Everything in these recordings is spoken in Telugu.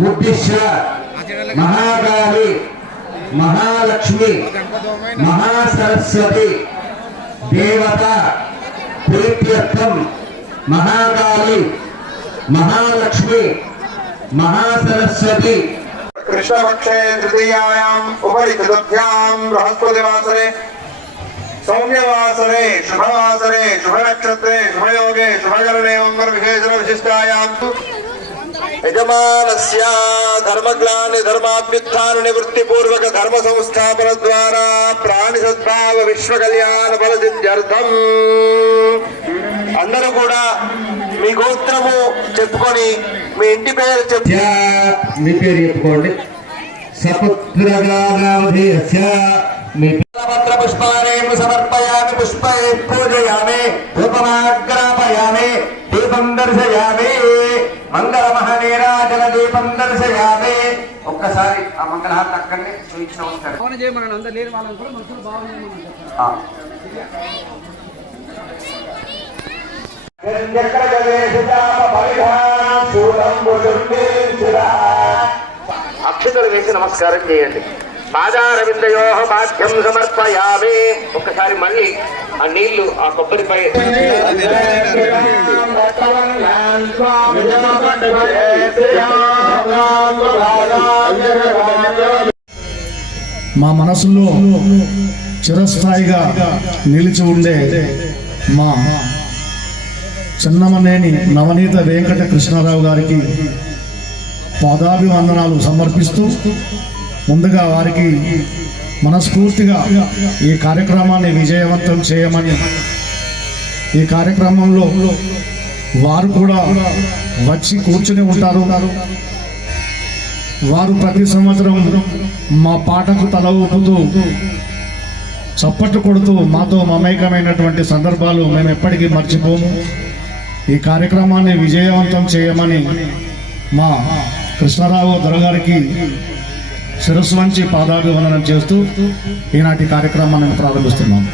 ముద్దిశ్య మహాకాళి మహాలక్ష్మి మహాసరస్వతి దేవత ప్రీత్యర్థం మహాకాళి మహాలక్ష్మి महासरस्वती कृष्णपक्षे तृतीयायाम् उपरि चतुर्थ्यां बृहस्पतिवासरे सौम्यवासरे शुभवासरे शुभनक्षत्रे शुभयोगे शुभकरणे मंगलविशेषण विशिष्टायां यजमानस्य धर्मग्लानि धर्माभ्युत्थान निवृत्ति पूर्वक धर्म संस्थापन द्वारा प्राणि सद्भाव विश्व कल्याण फल सिद्ध्यर्थम అందరూ కూడా మీ గోత్రము చెప్పుకొని మీ ఇంటి పేరు మీ పేరు చెప్పుకోండి. సపుత్రగానామధేయస్య మీ పత్ర పుష్పాణి సమర్పయామి పుష్పై పూజయామి ధూపమాగ్రాపయామి దీపం దర్శయామి మంగళ మహనీరాజన దీపం దర్శయామి. ఒక్కసారి ఆ మంగళహారతి అక్కడనే చూపించి నమస్కారం. అక్షతలు వేసి నమస్కారం చేయండి. పాదారవిందయో పాఠ్యం సమర్పయామి. ఒక్కసారి మళ్ళీ ఆ నీళ్లు ఆ కొబ్బరిపై మా మనసులో చిరస్థాయిగా నిలిచి ఉండే మా చిన్నమనేని నవనీత వెంకట కృష్ణారావు గారికి పాదాభివందనాలు సమర్పిస్తూ ముందుగా వారికి మనస్ఫూర్తిగా ఈ కార్యక్రమాన్ని విజయవంతం చేయమని, ఈ కార్యక్రమంలో వారు కూడా వచ్చి కూర్చుని ఉంటారు. వారు ప్రతి సంవత్సరం మా పాటకు తల ఊపుతూ చప్పట్లు కొడుతూ మాతో మమేకమైనటువంటి సందర్భాలు మేము ఎప్పటికీ మర్చిపోము. ఈ కార్యక్రమాన్ని విజయవంతం చేయమని మా కృష్ణారావు దొరగారికి శిరస్సు వంచి పాదాభివందనం చేస్తూ ఈనాటి కార్యక్రమాన్ని ప్రారంభిస్తున్నాం.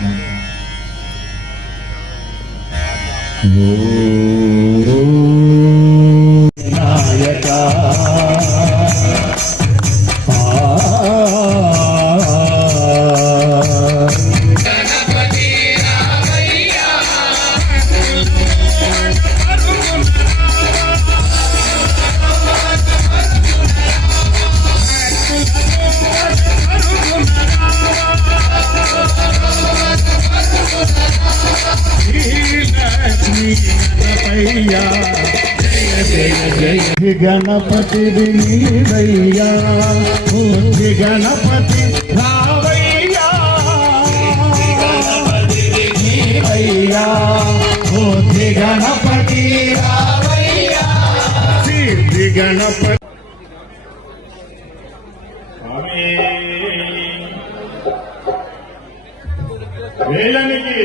గణపతి వినీదయ్యా బుద్ధి గణపతి రావయ్యా బుద్ధి గణపతి రావయ్యా సిద్ధి గణపతి వేలనికి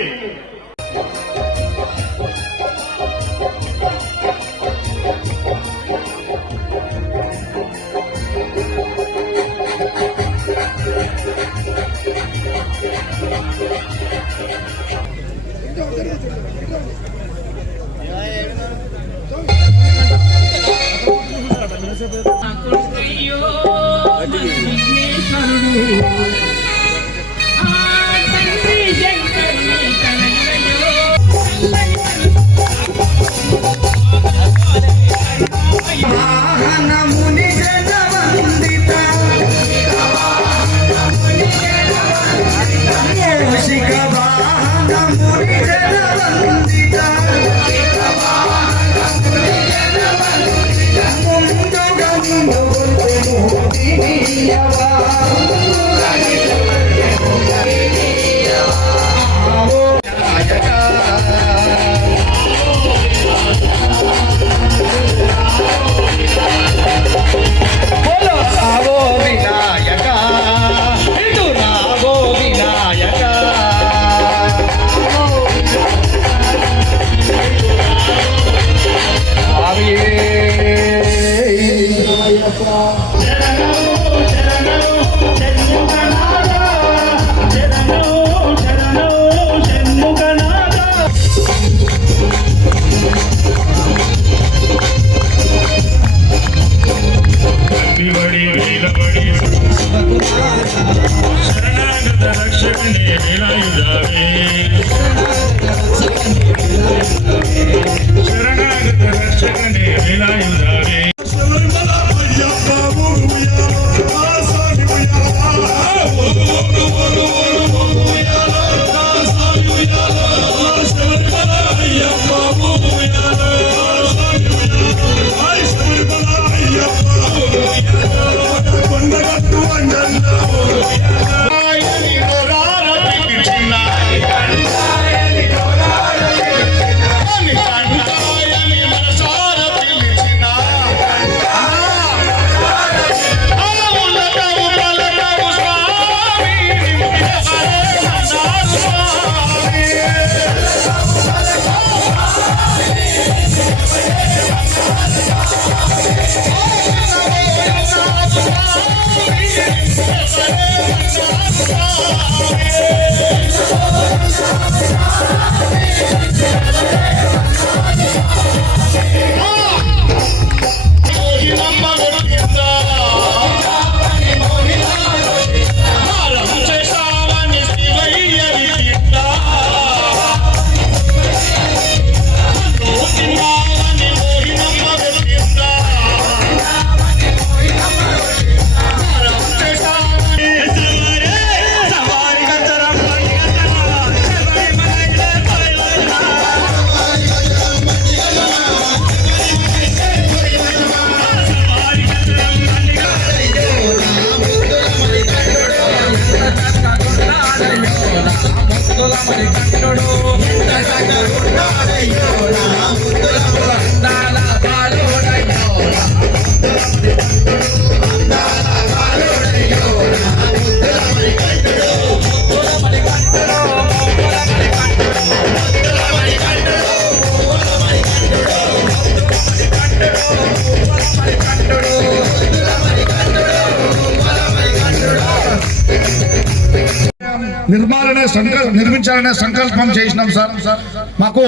నిర్మించాలనే సంకల్పం చేసినాం సార్. మాకు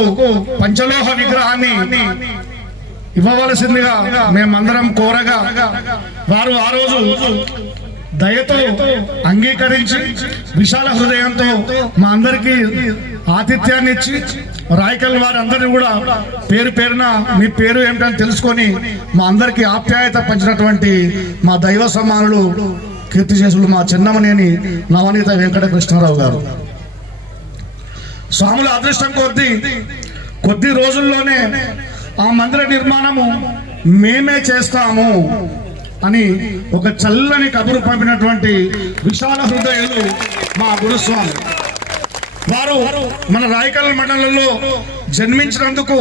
పంచలోహ విగ్రహాన్ని ఇవ్వవలసిందిగా మేమందరం కోరగా వారు ఆ రోజు దయతో అంగీకరించి విశాల హృదయంతో మా అందరికీ ఆతిథ్యాన్ని ఇచ్చి రాయకల్ వారందరినీ కూడా పేరు పేరున మీ పేరు ఏమిటని తెలుసుకొని మా అందరికీ ఆప్యాయత పంచినటువంటి మా దైవ సమానులు కీర్తిశేషులు మా చిన్నమనేని నవనీత వెంకట కృష్ణారావు గారు. స్వాముల అదృష్టం కొద్ది రోజుల్లోనే ఆ మందిర నిర్మాణము మేమే చేస్తాము అని ఒక చల్లని కబురు పంపినటువంటి విశాల హృదయులు మా గురుస్వామి వారు మన రాయకల్ మండలంలో జన్మించినందుకు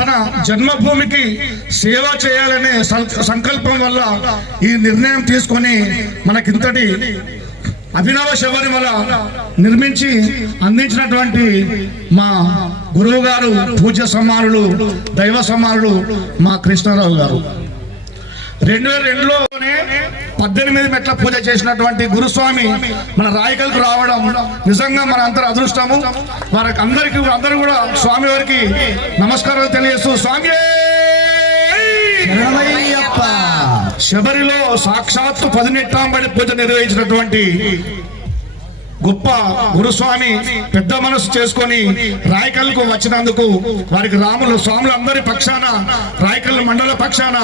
తన జన్మభూమికి సేవ చేయాలనే సంకల్పం వల్ల ఈ నిర్ణయం తీసుకొని మనకింతటి అభినవ శబరిమల నిర్మించి అందించినటువంటి మా గురువు గారు పూజ్య సమానులు దైవ సమానులు మా కృష్ణారావు గారు 2002లోనే 18 మెట్ల పూజ చేసినటువంటి గురుస్వామి మన రాయకల్కు రావడం నిజంగా మన అందరి అదృష్టము. వారికి అందరూ కూడా స్వామి వారికి నమస్కారాలు తెలియజేస్తూ స్వామి శబరిలో సాక్షాత్తు 18 పూజ నిర్వహించినటువంటి గొప్ప గురుస్వామి పెద్ద మనసు చేసుకొని రాయకల్కు వచ్చినందుకు వారికి స్వాములు అందరి పక్షాన రాయకల్ మండల పక్షాన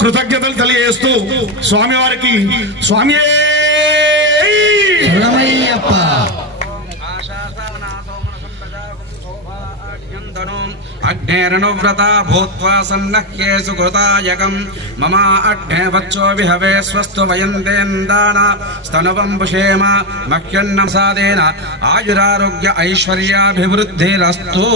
కృతజ్ఞతలు తెలియజేస్తూ స్వామి వారికి స్వామి అగ్నేరణువ్రతా భూత్వా సన్నహ్యేసు కృతాయకం మమ అగ్నే వచ్చో విహవే స్వస్తు వయందేందాన స్తనువం పుషేమ మహ్యన్నసాదేన ఆయురారోగ్య ఐశ్వర్యాభివృద్ధిరస్తు.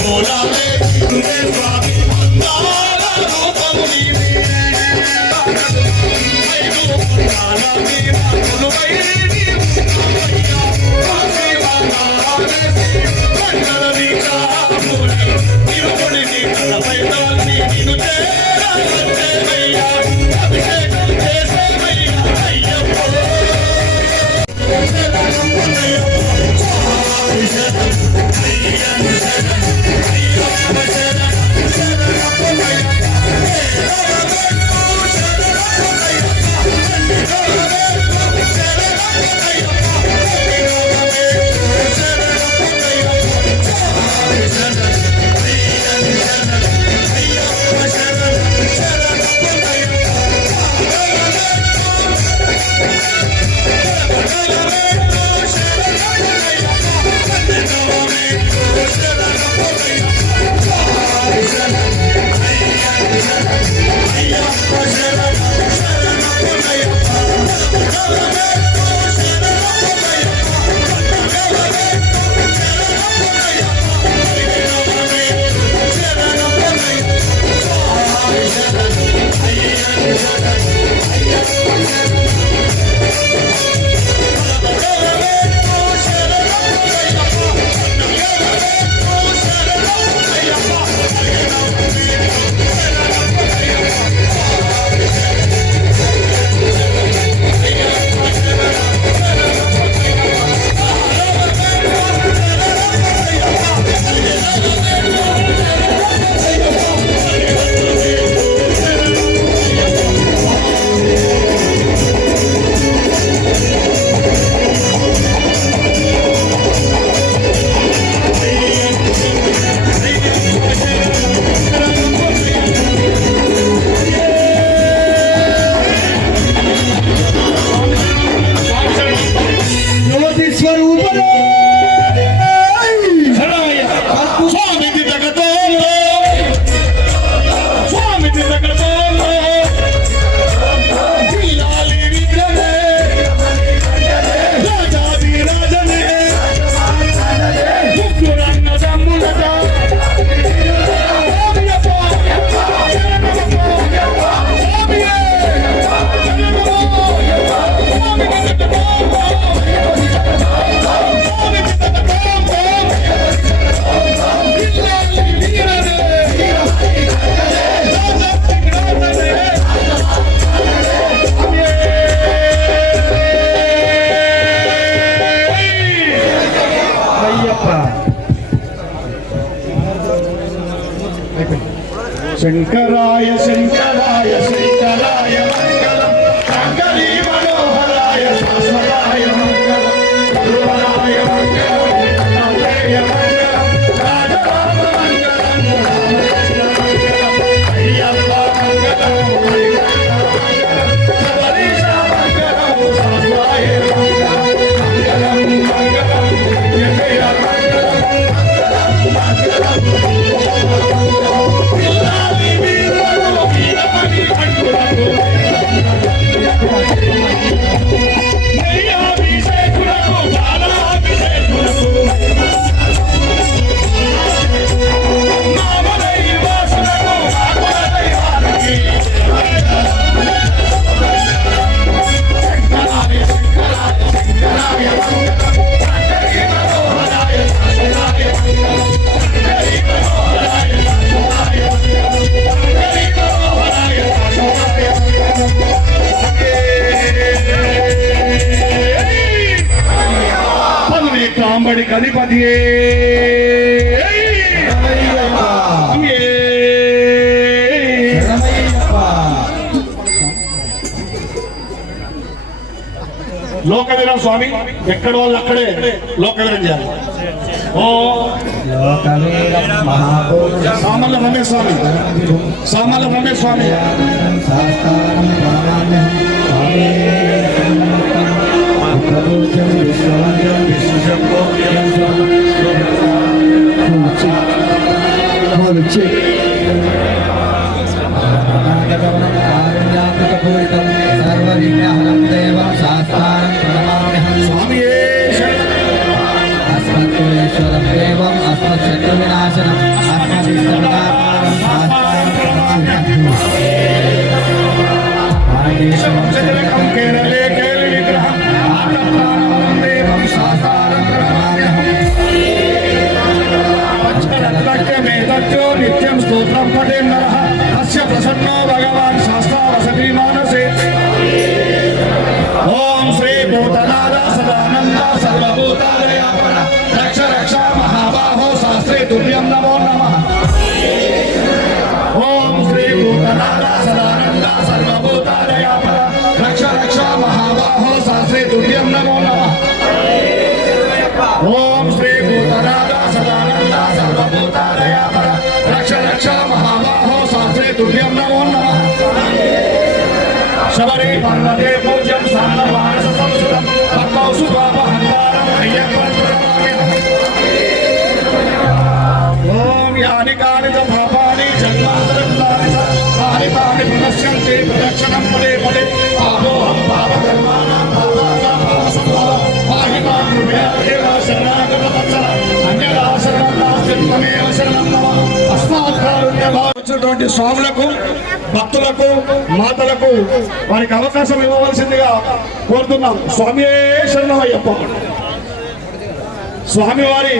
Hola, శంకరాయ శంకరాయ శంకరాయ మంగళం శంకరీ మనోహరాయ శాశ్వతాయ మంగళం గురువరాయ మంగళం నందేయ మంగళం రాజరామ మంగళం రామకృష్ణ మంగళం అయ్యప్ప మంగళం హరికంఠ మంగళం శబరీశ మంగళం శాశ్వతాయ మంగళం మంగళం మంగళం యజయ మంగళం మంగళం పిల్లాలి వీరులకు వీరమణి కంఠులకు నెయ్యాభిషేకులకు బాలాభిషేకులకు మామలై వాసులకు ఆకుల దైవానికి శంకరాయ శంకరాయ శంకరాయ మంగళం శంకరీ మనోహరాయ శాశ్వతాయ మంగళం శంకరీ మనోహరాయ శాశ్వతాయ మంగళం శంకరీ మనోహరాయ శాశ్వతాయ మంగళం పదునే కాంబడి కధిపతియే లోకవీరం స్వామి ఎక్కడ వాళ్ళు అక్కడే లోకవీరం చేయాలి. ఓ సామల్ల రమేష్ స్వామి సామల్ల రమేష్ స్వామి సర్వవిఘ్నహరం దేవం శాస్త్రారం ప్రణమామ్యహం స్వామియే అస్మద్గుణేశ్వరం దేవం అస్మద్శత్రువినాశనం అస్మదిష్టప్రదాకారం శాస్త్రారం ప్రణమామ్యహం వంశజనకం కేరళే కేళి విగ్రహం ఆతప్రాణం దేవం శాస్త్రారం ప్రణమామ్యహం పంచరత్నక్యమేతత్యో నిత్యం స్తోత్రం పఠే నరః తస్య ప్రసన్నో భగవాన్ శాస్త్రావసతి మానసే. ఓం శ్రీ భూతనాథ సదానంద సర్వభూతాలయాపర రక్ష రక్ష మహాబాహో శాస్త్రే తుభ్యం నమో నమః. ఓం శ్రీ భూతనాథ సదానంద సర్వభూతాలయాపర రక్ష రక్ష మహాబాహో శాస్త్రే తుభ్యం నమో నమః. ఓం శ్రీ భూతనాథ సదానంద సర్వభూతాలయాపర రక్ష రక్ష మహాబాహో శాస్త్రే తుభ్యం నమో నమః. శబరి పర్వతే పూజ్యం సాంగమానస సంస్కృతం పద్మౌసు పాపహంతారం అయ్యప్పం ప్రణమామ్యహం. ఓం యాని కాని చ పాపాని జన్మాంతరంతాని చ తాని తాని పునశ్యంతి ప్రదక్షిణం పదే పదే పాపోహం పాపకర్మాణం పాపానాం పాపసంభవం పాహి మాం కృపయా దేవ శరణాగత వత్సల అన్యదా శరణం నాస్తి త్వమేవ శరణం మమ అస్మాత్ కారుణ్యభావ. వచ్చినటువంటి స్వాములకు భక్తులకు మాతలకు వారికి అవకాశం ఇవ్వవలసిందిగా కోరుతున్నాం. స్వామియే శరణమయ్యప్ప. స్వామివారి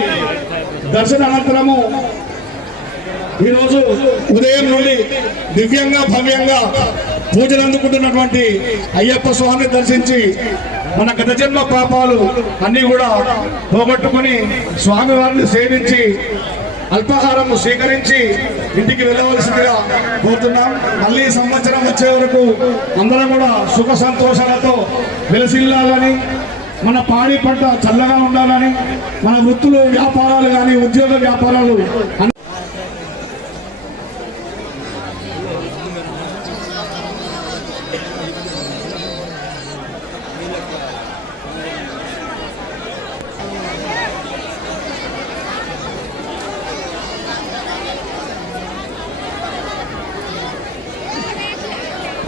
దర్శనానంతరము ఈరోజు ఉదయం నుండి దివ్యంగా భవ్యంగా పూజలు అందుకుంటున్నటువంటి అయ్యప్ప స్వామిని దర్శించి మన గత జన్మ పాపాలు అన్ని కూడా పోగొట్టుకుని స్వామివారిని సేవించి అల్పాహారం స్వీకరించి ఇంటికి వెళ్ళవలసిందిగా కోరుతున్నాం. మళ్ళీ సంవత్సరం వచ్చే వరకు అందరం కూడా సుఖ సంతోషాలతో వెలసిల్లాలని, మన పాడి పంట చల్లగా ఉండాలని, మన వృత్తులు వ్యాపారాలు కానీ ఉద్యోగ వ్యాపారాలు